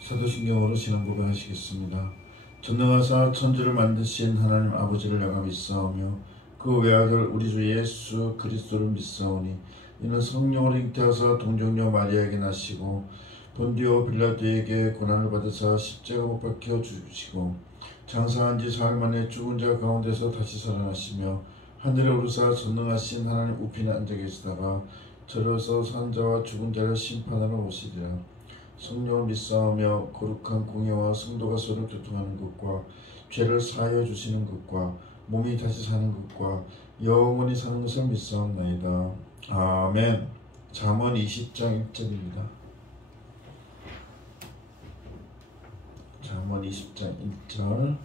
사도신경으로 신앙 고백하시겠습니다. 전능하사 천지를 만드신 하나님 아버지를 내가 믿사오며 그 외아들 우리 주 예수 그리스도를 믿사오니 이는 성령으로 잉태하사 동정녀 마리아에게 나시고 본디오 빌라도에게 고난을 받으사 십자가 못 박혀 죽으시고 장사한 지 사흘 만에 죽은 자 가운데서 다시 살아나시며 하늘에 오르사 전능하신 하나님 우편에 앉아 계시다가 저려서 산 자와 죽은 자를 심판하러 오시리라. 성령을 믿사오며 거룩한 공예와 성도가 서로 교통하는 것과 죄를 사하여 주시는 것과 몸이 다시 사는 것과 영원히 사는 것을 믿사옵나이다. 아멘. 잠언 20장 1절입니다. 잠언 20장 1절.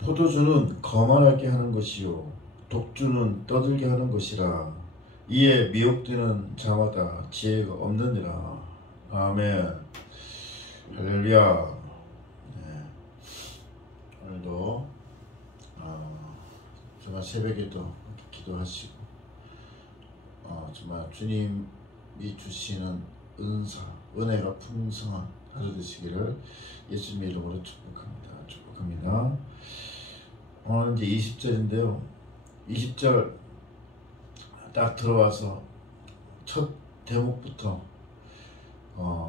포도주는 거만하게 하는 것이요 독주는 떠들게 하는 것이라. 이에 미혹되는 자마다 지혜가 없느니라. 아멘. 할렐루야. 네. 오늘도 정말 새벽에도 기도하시고 정말 주님이 주시는 은혜가 풍성한 하루 되시기를 예수님의 이름으로 축복합니다. 오늘 이제 20절인데요. 20절 딱 들어와서 첫 대목부터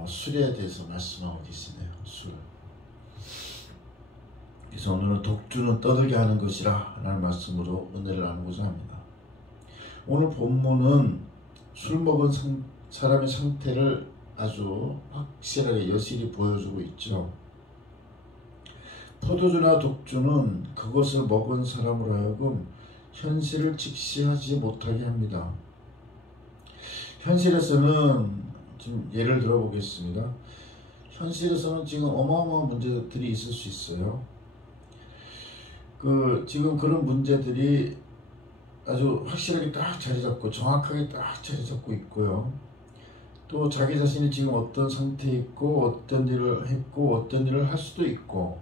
술에 대해서 말씀하고 계시네요. 술. 그래서 오늘은 독주는 떠들게 하는 것이라 라는 말씀으로 은혜를 나누고자 합니다. 오늘 본문은 술 먹은 사람의 상태를 아주 확실하게 여실히 보여주고 있죠. 포도주나 독주는 그것을 먹은 사람으로 하여금 현실을 직시하지 못하게 합니다. 현실에서는 좀 예를 들어보겠습니다. 현실에서는 지금 어마어마한 문제들이 있을 수 있어요. 지금 그런 문제들이 아주 확실하게 딱 자리 잡고 정확하게 딱 자리 잡고 있고요. 또 자기 자신이 지금 어떤 상태에 있고 어떤 일을 했고 어떤 일을 할 수도 있고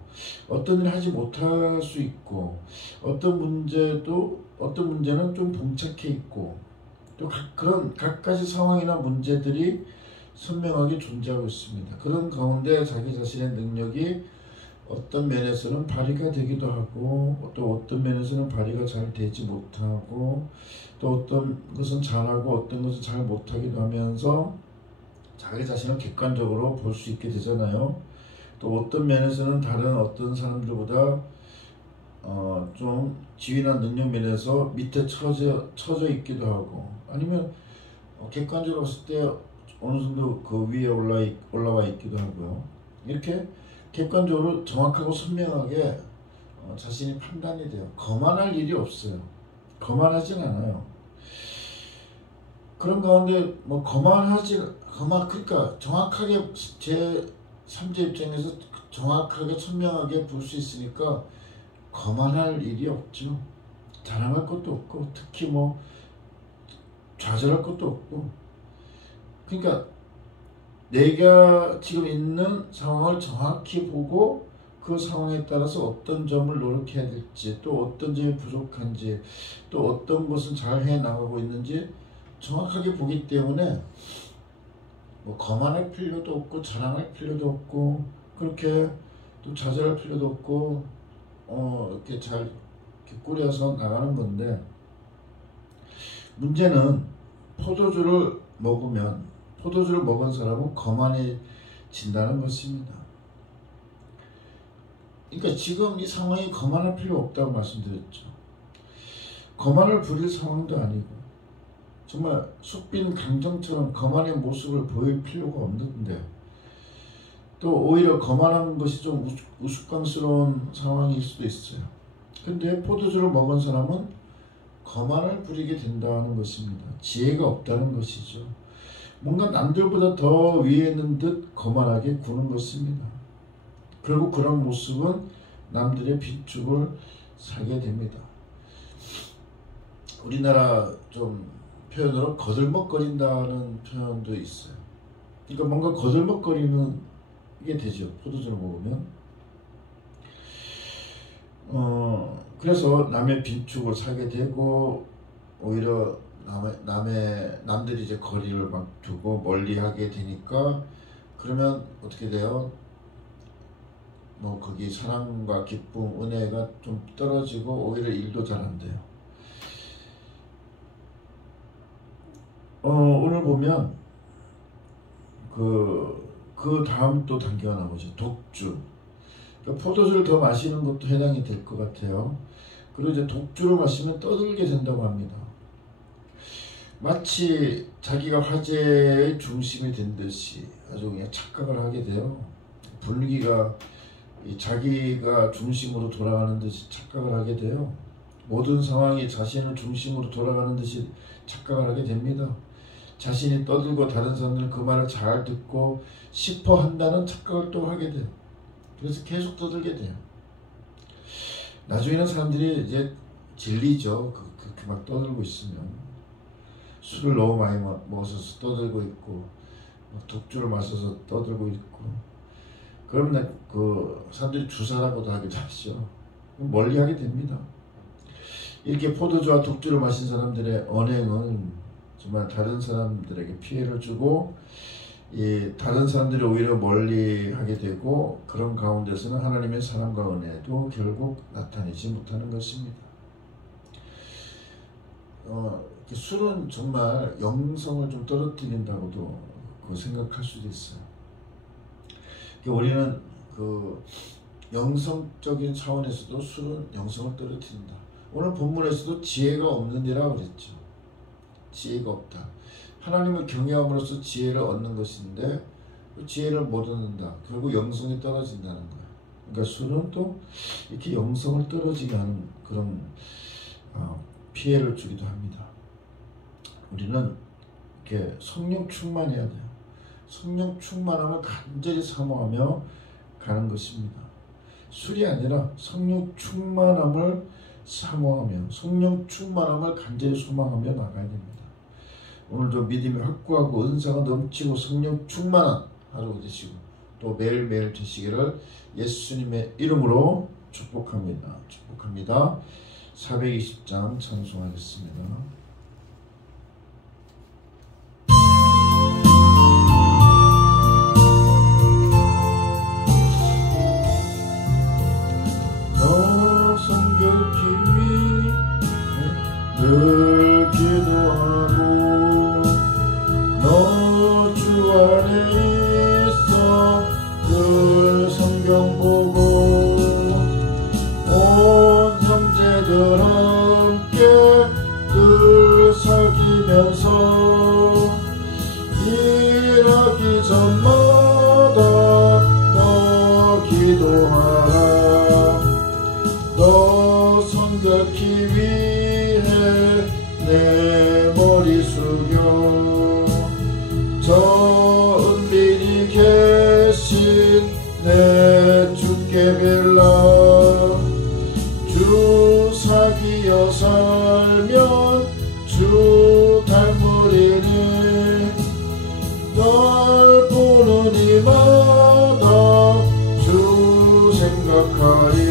어떤 일을 하지 못할 수 있고 어떤 문제는 좀 봉착해 있고 또 그런 각가지 상황이나 문제들이 선명하게 존재하고 있습니다. 그런 가운데 자기 자신의 능력이 어떤 면에서는 발휘가 되기도 하고 또 어떤 면에서는 발휘가 잘 되지 못하고 또 어떤 것은 잘하고 어떤 것은 잘 못하기도 하면서 자기 자신을 객관적으로 볼 수 있게 되잖아요. 또 어떤 면에서는 다른 어떤 사람들보다 좀 지위나 능력 면에서 밑에 처져 있기도 하고 아니면 객관적으로 봤을 때 어느 정도 그 위에 올라와 있기도 하고요. 이렇게 객관적으로 정확하고 선명하게 자신이 판단이 돼요. 거만할 일이 없어요. 거만하진 않아요. 그런 가운데 그러니까 정확하게 제 3자 입장에서 정확하게 선명하게 볼 수 있으니까 거만할 일이 없죠. 자랑할 것도 없고 특히 좌절할 것도 없고 그러니까 내가 지금 있는 상황을 정확히 보고 그 상황에 따라서 어떤 점을 노력해야 될지 또 어떤 점이 부족한지 또 어떤 것은 잘 해나가고 있는지 정확하게 보기 때문에 거만할 필요도 없고 자랑할 필요도 없고 그렇게 또 좌절할 필요도 없고 이렇게 잘 이렇게 꾸려서 나가는 건데 문제는 포도주를 먹은 사람은 거만해진다는 것입니다. 그러니까 지금 이 상황이 거만할 필요 없다고 말씀드렸죠. 거만을 부릴 상황도 아니고 정말 쑥빈 강정처럼 거만의 모습을 보일 필요가 없는데 또 오히려 거만한 것이 좀 우스꽝스러운 상황일 수도 있어요. 근데 포도주를 먹은 사람은 거만을 부리게 된다는 것입니다. 지혜가 없다는 것이죠. 뭔가 남들보다 더 위에 있는 듯 거만하게 구는 것입니다. 결국 그런 모습은 남들의 빈축을 사게 됩니다. 우리나라 좀 표현으로 거들먹거린다는 표현도 있어요. 그러니까 뭔가 거들먹거리는 게 되죠. 포도주를 먹으면 그래서 남의 빈축을 사게 되고 오히려 남들이 이제 거리를 막 두고 멀리 하게 되니까 그러면 어떻게 돼요? 뭐 거기 사랑과 기쁨, 은혜가 좀 떨어지고 오히려 일도 잘 안 돼요. 오늘 보면 그 다음 또 단계가 나오죠. 독주. 그러니까 포도주를 더 마시는 것도 해당이 될 것 같아요. 그리고 이제 독주를 마시면 떠들게 된다고 합니다. 마치 자기가 화제의 중심이 된 듯이 아주 그냥 착각을 하게 돼요. 분위기가 자기가 중심으로 돌아가는 듯이 착각을 하게 돼요. 모든 상황이 자신을 중심으로 돌아가는 듯이 착각을 하게 됩니다. 자신이 떠들고 다른 사람들은 그 말을 잘 듣고 싶어 한다는 착각을 또 하게 돼요. 그래서 계속 떠들게 돼요. 나중에는 사람들이 이제 질리죠. 그렇게 막 떠들고 있으면. 술을 너무 많이 먹어서 떠들고 있고 독주를 마셔서 떠들고 있고 그러면 그 사람들이 주사라고도 하기도 하죠. 멀리 하게 됩니다. 이렇게 포도주와 독주를 마신 사람들의 언행은 정말 다른 사람들에게 피해를 주고 다른 사람들이 오히려 멀리 하게 되고 그런 가운데서는 하나님의 사랑과 은혜도 결국 나타내지 못하는 것입니다. 술은 정말 영성을 좀 떨어뜨린다고도 생각할 수도 있어요. 우리는 그 영성적인 차원에서도 술은 영성을 떨어뜨린다. 오늘 본문에서도 지혜가 없느니라 그랬죠. 지혜가 없다. 하나님을 경외함으로써 지혜를 얻는 것인데 지혜를 못 얻는다. 결국 영성이 떨어진다는 거예요. 그러니까 술은 또 이렇게 영성을 떨어지게 하는 그런 피해를 주기도 합니다. 우리는 이렇게 성령 충만해야 돼요. 성령 충만함을 간절히 사모하며 가는 것입니다. 술이 아니라 성령 충만함을 사모하며 성령 충만함을 간절히 소망하며 나가야 됩니다. 오늘도 믿음이 확고하고 은사가 넘치고 성령 충만한 하루 되시고 또 매일매일 되시기를 예수님의 이름으로 축복합니다. 축복합니다. 420장 찬송하겠습니다. 늘 기도하고 너 주 안에 있어 늘 성경 보고 온 형제들 함께 늘 사귀면서 일하기 전마다 너 기도하라. 너 성결케 위해 내 머리 숙여 저 은밀히 계신 내 주께 빌라. 주 사귀어 살면 주 닮으리니 널 보는 이마다 주 생각하리.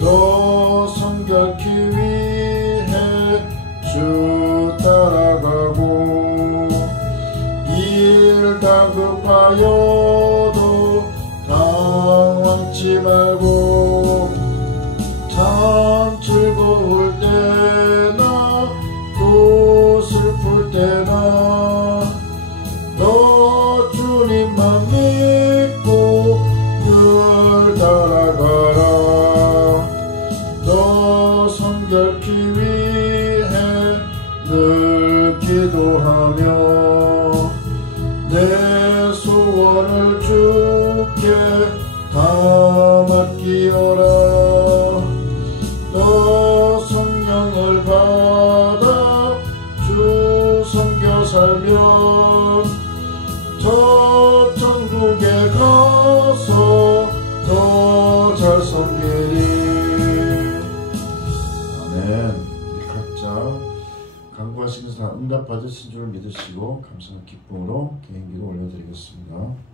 너 성결케 위해 주 따라가고 일 다급하여도 당황치 말고 참 즐거울 때나 또 슬플 때나 너 주님만 믿고 늘 따라가라. 너 성결케 위해 늘 기도하며 내 소원을 주께 다 맡기어라. 너 성령을 받아 주 섬겨 살면 저 천국에 가서 더 잘 섬기리. 우리 각자 간구하시면서 다 응답 받으신 줄 믿으시고 감사와 기쁨으로 개인기도 올려드리겠습니다.